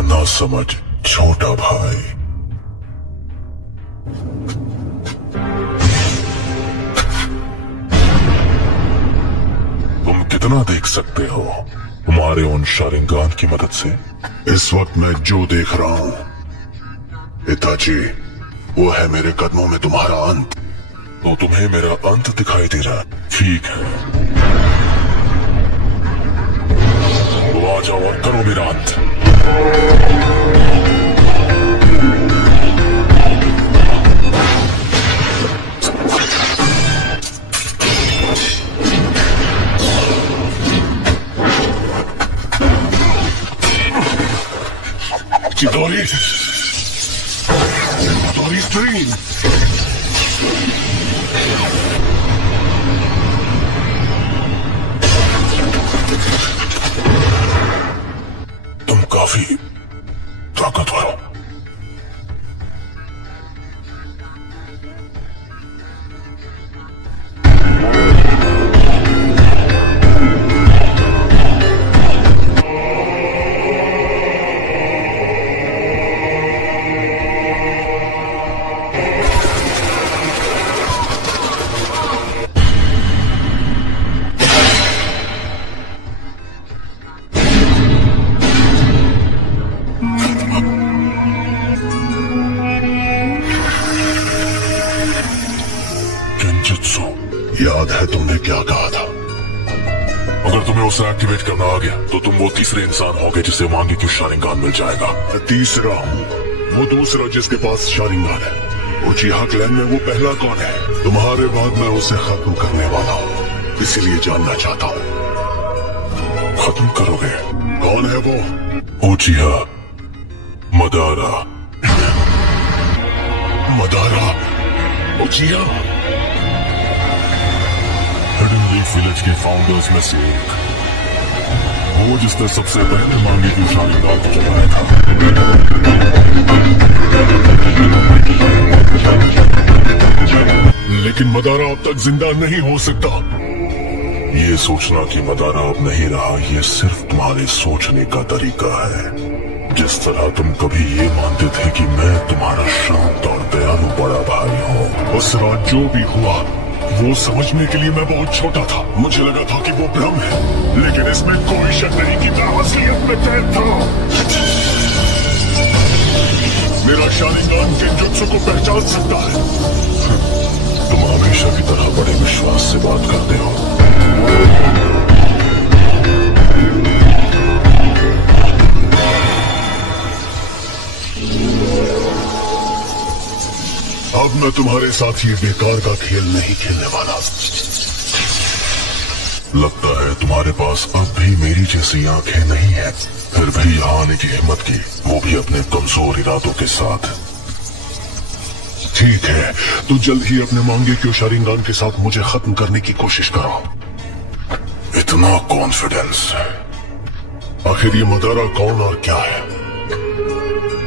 मेरा ना समझ छोटा भाई। तुम कितना देख सकते हो तुम्हारे उन शारिंगान की मदद से? इस वक्त मैं जो देख रहा हूं पिताजी, वो है मेरे कदमों में तुम्हारा अंत। तो तुम्हें मेरा अंत दिखाई दे रहा? ठीक है, तो आ जाओ और करो मेरा अंत। Chidori! Chidori's dream! तुम काफी ताकतवर हो। याद है तुमने क्या कहा था? अगर तुम्हें उसे एक्टिवेट करना आ गया तो तुम वो तीसरे इंसान होगे जिसे मांगे कि शारिंगान मिल जाएगा। मैं तीसरा हूँ, वो दूसरा जिसके पास शारिंगान है। उचिहा क्लैन में वो पहला कौन है? तुम्हारे बाद मैं उसे खत्म करने वाला हूँ, इसीलिए जानना चाहता हूँ। खत्म करोगे? कौन है वो? उचिहा Madara. Madara उचिहा hidden leaf village के फाउंडर्स में से एक, वो जिसने सबसे पहले मांगी की शारिंगान को चलाया था। लेकिन मदारा अब तक जिंदा नहीं हो सकता। ये सोचना कि मदारा अब नहीं रहा, ये सिर्फ तुम्हारे सोचने का तरीका है। जिस तरह तुम कभी ये मानते थे कि मैं तुम्हारा शांत और दयालु बड़ा भाई हूँ। उस रात जो भी हुआ वो समझने के लिए मैं बहुत छोटा था। मुझे लगा था कि वो भ्रम है, लेकिन इसमें कोई शक नहीं कि मैं असलियत में कैद था। मेरा शारिंगान केंजुत्सु को पहचान सकता है। तुम हमेशा की तरह बड़े विश्वास से बात करते हो। अब मैं तुम्हारे साथ ये बेकार का खेल नहीं खेलने वाला। लगता है तुम्हारे पास अब भी मेरी जैसी आंखें नहीं है, फिर भी यहाँ आने की हिम्मत की, वो भी अपने कमजोर इरादों के साथ। ठीक है, तो जल्द ही अपने मांगे क्यों शारिंगान के साथ मुझे खत्म करने की कोशिश करो। इतना कॉन्फिडेंस? आखिर ये मदारा कौन और क्या है?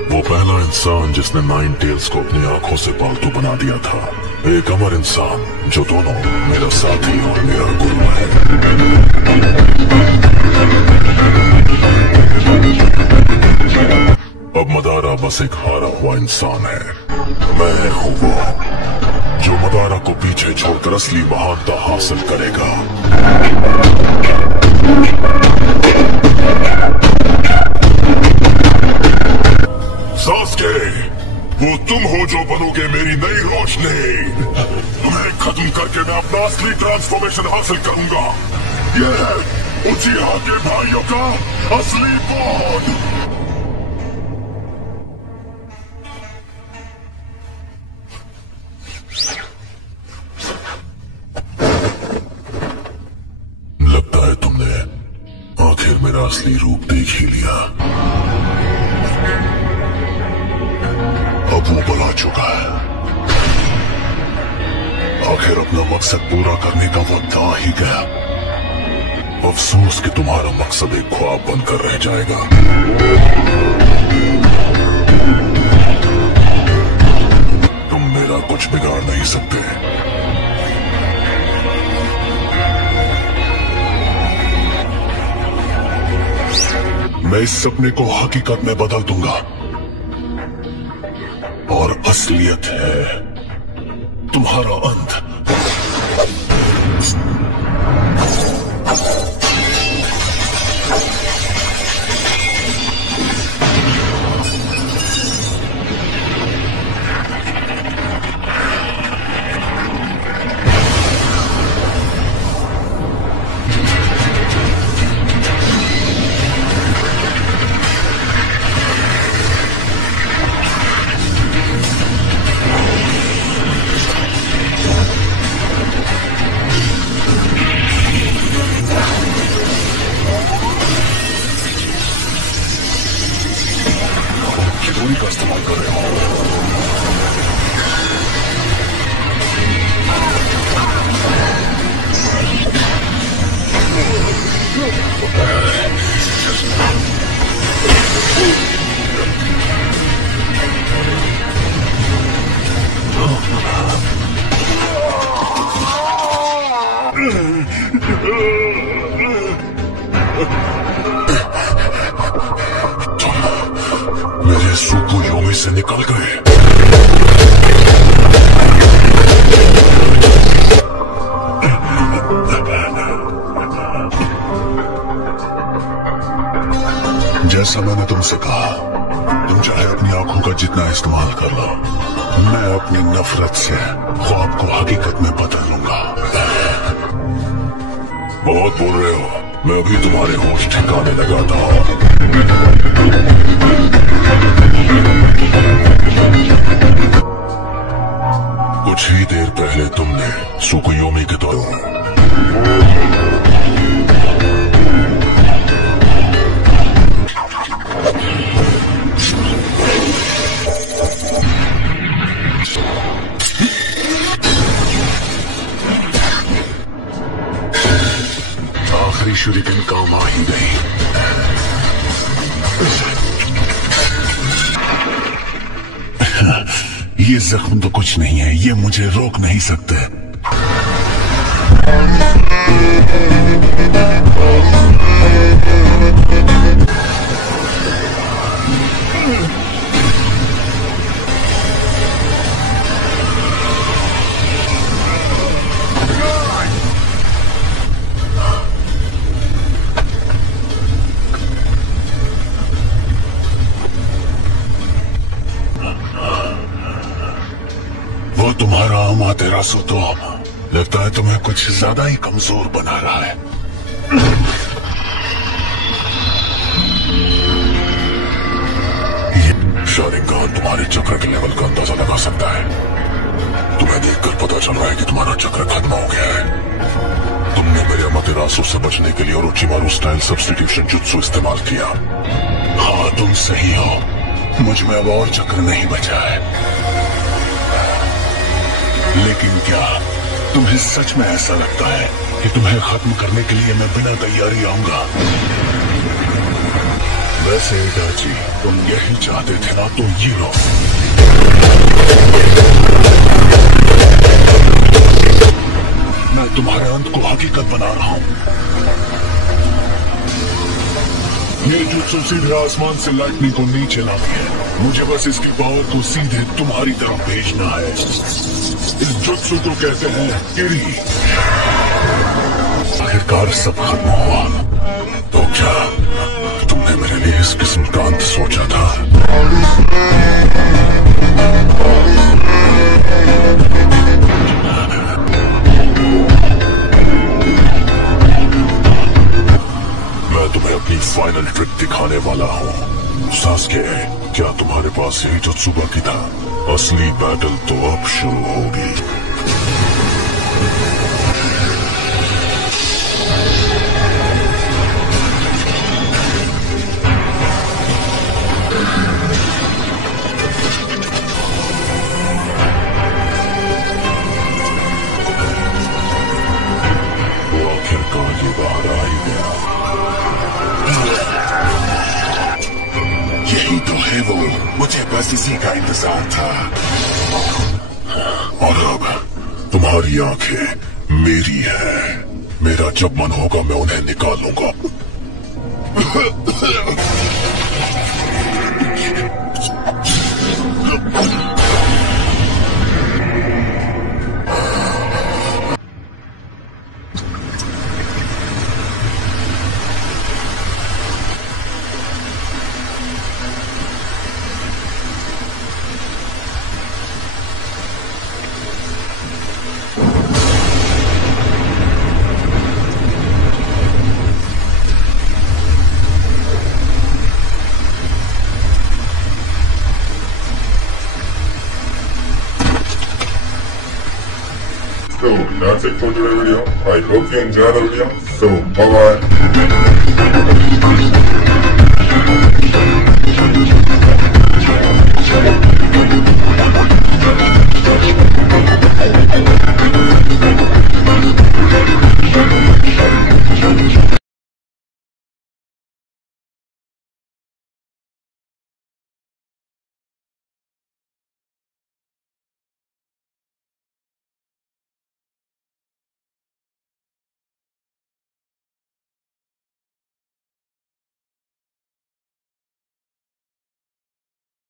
वो पहला इंसान जिसने नाइन टेल्स को अपनी आंखों से पालतू बना दिया था। एक अमर इंसान जो दोनों मेरा साथी और मेरा गुरु है। अब मदारा बस एक हारा हुआ इंसान है। मैं हूँ वो जो मदारा को पीछे छोड़कर असली महानता हासिल करेगा। सास्के, वो तुम हो जो बनोगे मेरी नई रोशनी। तुम्हें खत्म करके मैं अपना असली ट्रांसफॉर्मेशन हासिल करूंगा। ये है उचिहा के भाइयों का असली बॉन्ड। लगता है तुमने आखिर मेरा असली रूप देख ही लिया। अब वो बुला चुका है। आखिर अपना मकसद पूरा करने का वक्त आ ही गया। अफसोस कि तुम्हारा मकसद एक ख्वाब बनकर रह जाएगा। तुम मेरा कुछ बिगाड़ नहीं सकते। मैं इस सपने को हकीकत में बदल दूंगा और असलियत है तुम्हारा अंत। का इस्तेमाल कर रहे हो। मेरे सुकुयोमी से निकल गए। जैसा मैंने तुमसे कहा, तुम चाहे अपनी आंखों का जितना इस्तेमाल कर लो, मैं अपनी नफरत से ख्वाब को हकीकत में बदल लूंगा। बहुत बोल रहे हो, मैं अभी तुम्हारे होश ठिकाने लगाता हूँ। कुछ ही देर पहले तुमने सुकुयोमी के दौरान आखिरी शूरिकेन काम आ ही गई। ये जख्म तो कुछ नहीं है, ये मुझे रोक नहीं सकते। वो तुम्हारा अमातेरासु तो लगता है तुम्हें कुछ ज्यादा ही कमजोर बना रहा है। शारिंगान तुम्हारे चक्र के लेवल का अंदाजा लगा सकता है। तुम्हें देखकर पता चल रहा है कि तुम्हारा चक्र खत्म हो गया है। तुमने मेरे अमातेरासु से बचने के लिए ओरोचिमारू स्टाइल सब्स्टिट्यूशन जुत्सु इस्तेमाल किया। हाँ, तुम सही हो, मुझ में अब और चक्र नहीं बचा है। लेकिन क्या तुम्हें सच में ऐसा लगता है कि तुम्हें खत्म करने के लिए मैं बिना तैयारी आऊंगा? वैसे इडाची, तुम यही चाहते थे ना, तो ये लो। मैं तुम्हारे अंत को हकीकत बना रहा हूं। ये जुत्सु सीधे आसमान से लाइटनिंग को नीचे लाती है। मुझे बस इसके पावर को सीधे तुम्हारी तरफ भेजना है। इस जुत्सु को कहते हैं किरी। आखिरकार सब खत्म हुआ। तो क्या तुमने मेरे लिए इस किस्म का अंत सोचा था? मैं तुम्हें अपनी फाइनल ट्रिक दिखाने वाला हूँ। सास्के, क्या तुम्हारे पास यही जुत्सु बाकी था? असली बैटल तो अब शुरू होगी। वो आखिरकार ये बाहर आ ही गया। यही तो है वो, मुझे बस इसी का इंतजार था। और अब तुम्हारी आंखें मेरी हैं। मेरा जब मन होगा मैं उन्हें निकाल लूंगा। So that's it for today's video. I hope you enjoyed the video. So bye bye.